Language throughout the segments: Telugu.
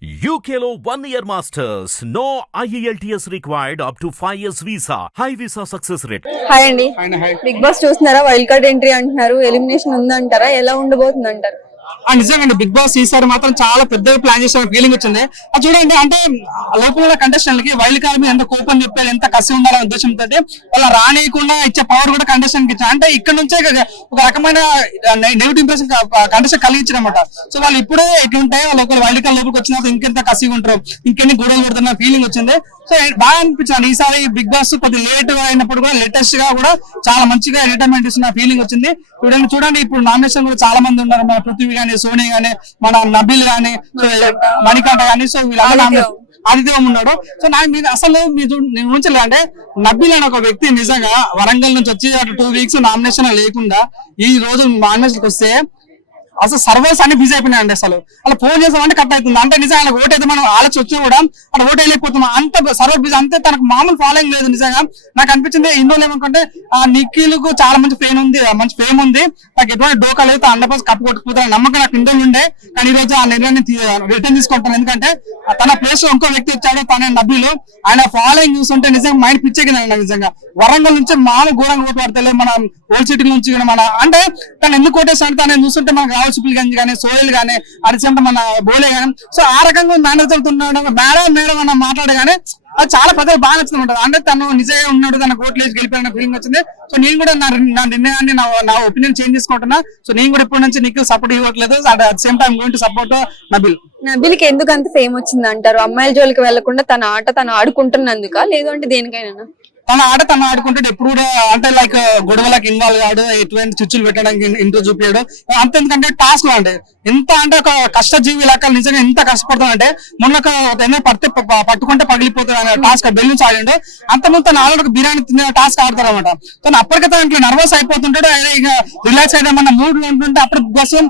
One year masters. No E IELTS required up to 5 years visa. High visa success rate. Hi అండి. హై బిగ్ బాస్ చూస్తున్నారా? వైల్డ్ కార్డ్ ఎంట్రీ అంటున్నారు. ఎలిమినేషన్ ఉందంటారా? ఎలా ఉండబోతుంది అంటారు నిజంగా బిగ్ బాస్ ఈసారి మాత్రం చాలా పెద్దగా ప్లాన్ చేసిన ఫీలింగ్ వచ్చింది. అది చూడండి అంటే లోపల కంటెస్టెంట్కి వైల్డ్ కార్డ్ మీద ఎంత కోపం చెప్పారు ఎంత కసి ఉండాలనే ఉద్దేశంతో వాళ్ళ రానియకుండా ఇచ్చే పవర్ కూడా కంటెస్టెంట్కి ఇచ్చారు. అంటే ఇక్కడ నుంచే ఒక ఒక రకమైన నెగిటివ్ ఇంప్రెషన్ కంటెస్టెంట్ కలిగించారు అనమాట సో వాళ్ళు ఇప్పుడే ఎట్లుంటే వాళ్ళు లోపలికి వచ్చిన తర్వాత ఇంకెంత కసిగా ఉంటారు ఇంకెన్ని గొడవలు పడుతున్న ఫీలింగ్ వచ్చింది. సో బాగా అనిపించింది. ఈసారి బిగ్ బాస్ కొద్ది లేట్ అయినప్పుడు కూడా లేటెస్ట్గా కూడా చాలా మంచిగా ఎంటర్టైన్మెంట్ ఇస్తున్న ఫీలింగ్ వచ్చింది. చూడండి చూడండి ఇప్పుడు నామినేషన్ కూడా చాలా మంది ఉన్నారు. మన పృథ్వీ గానీ సోనీ గానీ మన నబిల్ గానీ మణికంఠ గానీ సో వీళ్ళందరూ. నామినేషన్ ఆదిత్యం ఉన్నాడు సో నా మీద అసలు మీరు నేను ఉంచలే అంటే నబిల్ అనే ఒక వ్యక్తి నిజంగా వరంగల్ నుంచి వచ్చి అటు టూ వీక్స్ నామినేషన్ లేకుండా ఈ రోజు నామినేషన్ వస్తే అసలు సర్వర్స్ అన్ని బిజీ అయిపోయినాయండి అసలు. అలా ఫోన్ చేసామంటే కట్ అవుతుంది. అంటే నిజంగా ఆయన ఓటు అయితే మనం ఆలోచి వచ్చి కూడా అక్కడ ఓటు వెళ్ళిపోతున్నాం అంత సర్వర్ బిజీ అంతే తనకు మామూలు ఫాలోయింగ్ లేదు నిజంగా. నాకు అనిపించింది ఇందులో ఏమనుకుంటే ఆ నిఖిల్కు చాలా మంచి ఫేమ్ ఉంది ఆ మంచి ఫేమ్ ఉంది. నాకు ఎటువంటి డోకా లేదు. అండర్ పాస్ కప్పు కొట్టుకుపోతాను నమ్మకం నాకు ఇందులో ఉండే. కానీ ఈ రోజు ఆ నిర్ణయాన్ని రిటర్న్ తీసుకుంటాను. ఎందుకంటే తన ప్లేస్లో ఇంకో వ్యక్తి వచ్చాడు తన నబీలు. ఆయన ఫాలోయింగ్ చూస్తుంటే నిజంగా మైండ్ పిచ్చెక్కింది నిజంగా. వరంగల్ నుంచి మామూలు ఘోరంగా ఓటు పడతలే మన ఓల్డ్ సిటీ నుంచి కూడా మన అంటే తను ఎందుకు కొట్టేస్తాడు తను చూస్తుంటే మనకు రావు గంజ్ కానీ సోయల్ కానీ అరిచంట మన బోలే కానీ సో ఆ రకంగా మేనేజర్తో మేడం మేడం అన్న మాట్లాడగానే అది చాలా పెద్దగా బాగా నచ్చింది ఉంటుంది అంటే తను నిజంగా ఉన్నాడు తన కోర్టు వేసి గెలిపాడన్న ఫీలింగ్ వచ్చింది. సో నేను కూడా నా నా నిర్ణయాన్ని నా నా ఒపీనియన్ చేంజ్ చేసుకుంటున్నా. సో నేను కూడా ఇప్పటి నుంచి నీకు సపోర్ట్ ఇవ్వట్లేదు. At same time going to support Nabil నబిల్కి ఎందుకు అంత ఫేమ్ వచ్చింది అంటారు అమ్మాయిల జోలికి వెళ్ళకుండా తన ఆట తను ఆడుకుంటున్నందుక? లేదు అంటే దేనికైనా? తన ఆట తను ఆడుకుంటాడు. ఎప్పుడు కూడా అంటే లైక్ గొడవలకు ఇన్వాల్వ్ కాడు ఎటువంటి చుచ్చులు పెట్టడానికి ఇంట్లో చూపించాడు అంత ఎందుకంటే టాస్క్ అంటే ఎంత అంటే ఒక కష్టజీవి లెక్క నిజంగా ఎంత కష్టపడుతుందంటే మొన్న ఒక ఏదైనా పడితే పట్టుకుంటే పగిలిపోతాడు అనే టాస్క్ బెల్ నుంచి ఆడిండు అంత ముందు తను ఆల్రెడీ బిర్యానీ తినే టాస్క్ ఆడతారు అనమాట తను అప్పటికే తను ఇట్లా నర్వస్ అయిపోతుంటాడు. ఆయన ఇక రిలాక్స్ అయిదామన్న మూడ్లో ఉంటుంటే అప్పుడు కోసం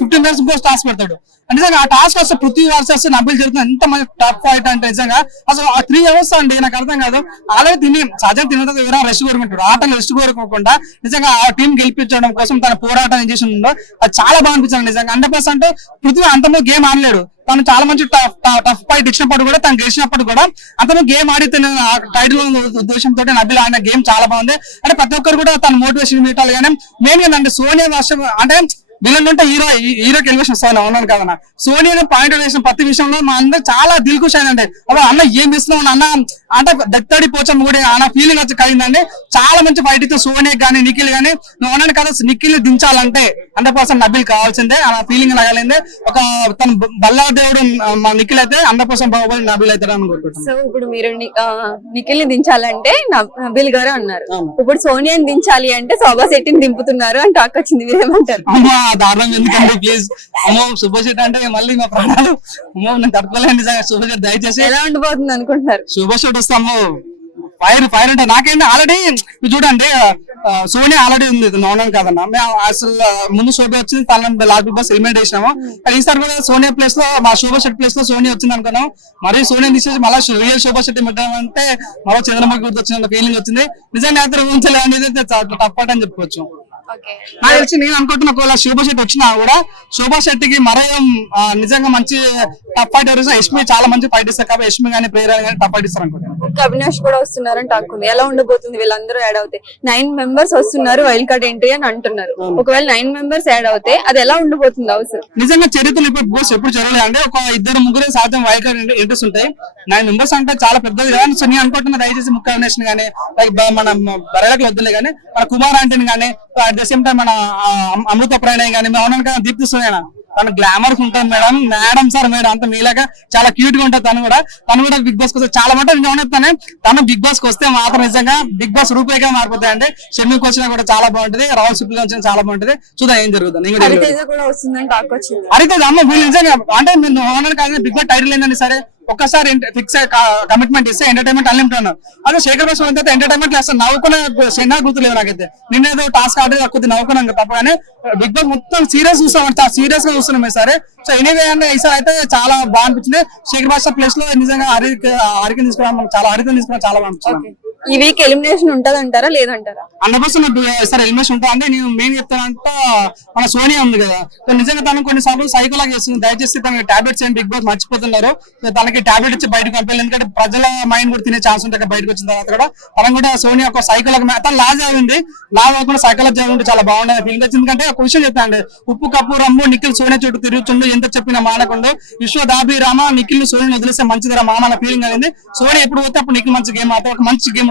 ఫిఫ్టీన్ మినిట్స్ కోసం టాస్క్ పెడతాడు. నిజంగా ఆ టాస్క్ వస్తే పృథ్వీ వర్సెస్ నబ్బులు జరుగుతుంది. ఎంత మంది టాప్ ఫైట్ అంటే నిజంగా అసలు ఆ త్రీ అవర్స్ అండి నాకు అర్థం కాదు. ఆల్రెడీ తిని సహజంగా తిన ఎవరైనా రెస్ట్ కోరుకుంటారు ఆటలు రెస్ట్ కోరుకోకుండా నిజంగా ఆ టీం గెలిపించడం కోసం తన పోరాటం చేసి ఉందో అది చాలా బాగా అనిపించింది. నిజంగా హండ్రెడ్ పర్సెంట్ పృథ్వీ అంతమంది గేమ్ ఆడలేడు. తను చాలా మంచి టఫ్ ఫైట్ ఇచ్చినప్పుడు కూడా తను గెలిచినప్పుడు కూడా అతను గేమ్ ఆడి టైటిల్ ఉద్దేశంతో నబిల్ ఆడిన గేమ్ చాలా బాగుంది. అంటే ప్రతి ఒక్కరు కూడా తన మోటివేషన్ మీటాలి కానీ మెయిన్ ఏంటంటే సోనియా వర్షం అంటే అంటే హీరో హీరోకి ఎలివేషన్ వస్తాను అవునాను కదన్న సోనీ అనే పాయింట్ వేసిన ప్రతి విషయంలో మా అందరూ చాలా దిల్కుష్ అయిందండి అబ్బా అన్న ఏం చేస్తున్నావు అన్న? అంటే దత్తడి పోచం కూడా అన్న ఫీలింగ్ వచ్చి కలిగిందండి. చాలా మంచి ఫైట్ ఇస్తే సోనీ కానీ నిఖిల్ కానీ నువ్వు అన్నాను కదా నిఖిల్ దించాలంటే హండ్రెడ్ పర్సెంట్ నబిల్ కావాల్సిందే ఆ ఫీలింగ్ నగలింది ఒక తన బల్లా దేవుడు మా నిఖిల్ అయితే హండ్రెడ్ పర్సెంట్ బాహుబలి నబిల్ అవుతాడు అనుకుంటున్నాను సో ఇప్పుడు మీరు ని- ఆ, నిఖిల్ని దించాలంటే నబ్- నబిల్ గారు అన్నారు. ఇప్పుడు సోనియాని దించాలి అంటే శోభా శెట్టిని దింపుతున్నారు అని టాక్ వచ్చింది మీరేమంటారు? దారుణం ఎందుకండి ప్లీజ్ అమ్మో శుభశెట్ అంటే మళ్ళీ మా ప్రాణాలు. అమ్మో నేను తట్టుకోలేను నిజంగా. శుభశెట్ దయచేసి ఎలా ఉండబోతుంది అనుకుంటున్నారు? శుభశెట్ వస్తాము ఫైర్ ఫైర్ అంటే నాకేంటి? ఆల్రెడీ చూడండి సోనీ ఆల్రెడీ ఉంది. నోనం కాదన్నా. మేము అసలు ముందు శోభ వచ్చింది తన లాస్ట్ బిగ్ బాస్ ఎలిమినేట్ చేసినాము. కానీ ఈసారి కూడా సోనియా ప్లేస్లో మా శోభా శెట్టి ప్లేస్లో సోనీ వచ్చింది అనుకున్నాం మరి సోనియా తీసేసి మళ్ళీ రియల్ శోభా శెట్టి పెట్టామంటే మరో చంద్రముఖి గుర్తు వచ్చిన ఫీలింగ్ వచ్చింది. నిజంగా అయితే అనేది టఫ్ అని చెప్పుకోవచ్చు నాకు తెలిసి నేను అనుకుంటున్న ఒకవేళ శోభా శెట్టి వచ్చినా కూడా శోభా శెట్టికి మరో ఆ, నిజంగా మంచి టఫ్ ఫైట్ యష్మి చాలా మంచి ఫైట్ ఇస్తారు కాబట్టి యష్మి కానీ ప్రేరణ కానీ టఫ్ ఫైట్ ఇస్తారు అనుకుంటున్నాను అవినాష్ కూడా వస్తున్నారని ఉంది. ఎలా ఉండబోతుంది? వీళ్ళందరూ యాడ్ అవుతాయి నైన్ మెంబర్స్ వస్తున్నారు వైల్డ్ కార్డ్ ఎంట్రీ అని అంటున్నారు. ఒకవేళ నైన్ మెంబర్స్ యాడ్ అవుతే అది ఎలా ఉండబోతుంది హౌస్ నిజంగా చరిత్రలు ఇప్పుడు బోస్ ఎప్పుడు జరగలేదు అంటే ఒక ఇద్దరు ముగ్గురే సాధ్యం వైల్డ్ కార్డ్ ఇంట్రెస్ట్ ఉంటాయి. నైన్ మెంబర్స్ అంటే చాలా పెద్దది కానీ సో నేను అనుకుంటున్నా దయచేసి ముఖ్య నామినేషన్ కానీ లైక్ మన బరలకు వద్దులే కానీ మన కుమార్ ఆంటీని అట్ ద సేమ్ టైం మన అమృత ప్రణయ్ కానీ అవునాను కదా దీప్తి సునేనా తను గ్లామర్ ఉంటుంది మేడం. మేడం సార్ మేడం అంత మీలాగా చాలా క్యూట్గా ఉంటుంది తను కూడా. తను కూడా బిగ్ బాస్ వస్తే చాలా మటుకు నేను తను బిగ్ బాస్కి వస్తే మాత్రం నిజంగా బిగ్ బాస్ రూపాయిగా మారిపోతాయి అంటే షెమ్మికి వచ్చినా కూడా చాలా బాగుంటది. రాహుల్ సిప్లీ వచ్చినా చాలా బాగుంటది. చూద్దాం ఏం జరుగుతుంది. హరితేజ అమ్మ నిజంగా అంటే నేను కాదు బిగ్ బాస్ టైటిల్ ఏంటంటే సరే? ఒక్కసారి ఫిక్స్ కమిట్మెంట్ ఇస్తే ఎంటర్టైన్మెంట్ అన్లిమిటెడ్ అన్నారు. అదే శేఖర్ భాష అయితే ఎంటర్టైన్మెంట్ చేస్తాను నవ్వుకున్న సినిమా గుర్తులేవు నాకైతే. నిన్నేదో టాస్క్ ఆడి కొద్ది నవ్వుకున్నాం కదా తప్ప కానీ బిగ్ బాస్ మొత్తం సీరియస్ చూస్తాం సీరియస్గా చూస్తున్నాం సరే. సో ఎనీవే అండ్ ఈసారి అయితే చాలా బాగా అనిపించింది. శేఖర్ భాష ప్లేస్లో నిజంగా హరి హరికి తీసుకోవడం చాలా హరితం తీసుకోవడం చాలా బాగా అనిపించింది. ఈ వీక్ ఎలిమినేషన్ ఉంటది అంటారా లేదంటారా? హండ్రెడ్ పర్సెంట్ సార్ ఎలిమినేషన్ ఉంటుంది. అంటే నేను మెయిన్ చెప్తానంట మన సోనియా ఉంది కదా. నిజంగా తను కొన్నిసార్లు సైకో లాగా చేస్తుంది. దయచేసి తనకి టాబ్లెట్స్ ఏం బిగ్ బాస్ మర్చిపోతున్నారు. తనకి టాబ్లెట్ ఇచ్చి బయటకు పంపాలి. ఎందుకంటే ప్రజల మైండ్ కూడా తినే ఛాన్స్ ఉంటుంది. బయటకు వచ్చిన తర్వాత కూడా తను కూడా సోనియా ఒక సైకిల్ తను లాజ్ అయింది లాజ్ అవ్వకుండా సైకాలజీ ఉంటే చాలా బాగుండేది ఫీల్ వచ్చింది ఎందుకంటే ఒక విషయం చెప్తాండి ఉప్పు కప్పు రమ్ము నిఖిల్ సోనియా చుట్టూ తిరుగుతుండు. ఎంత చెప్పినా మానకుండా. విశ్వ దాబి రామ నిఖిల్ సోనియా వదిలేస్తే మంచిదిరా మామ ఫీలింగ్ అయింది సోనియా ఎప్పుడు పోతే అప్పుడు నిఖిల్ మంచి గేమ్ ఆడితే ఒక మంచి గేమ్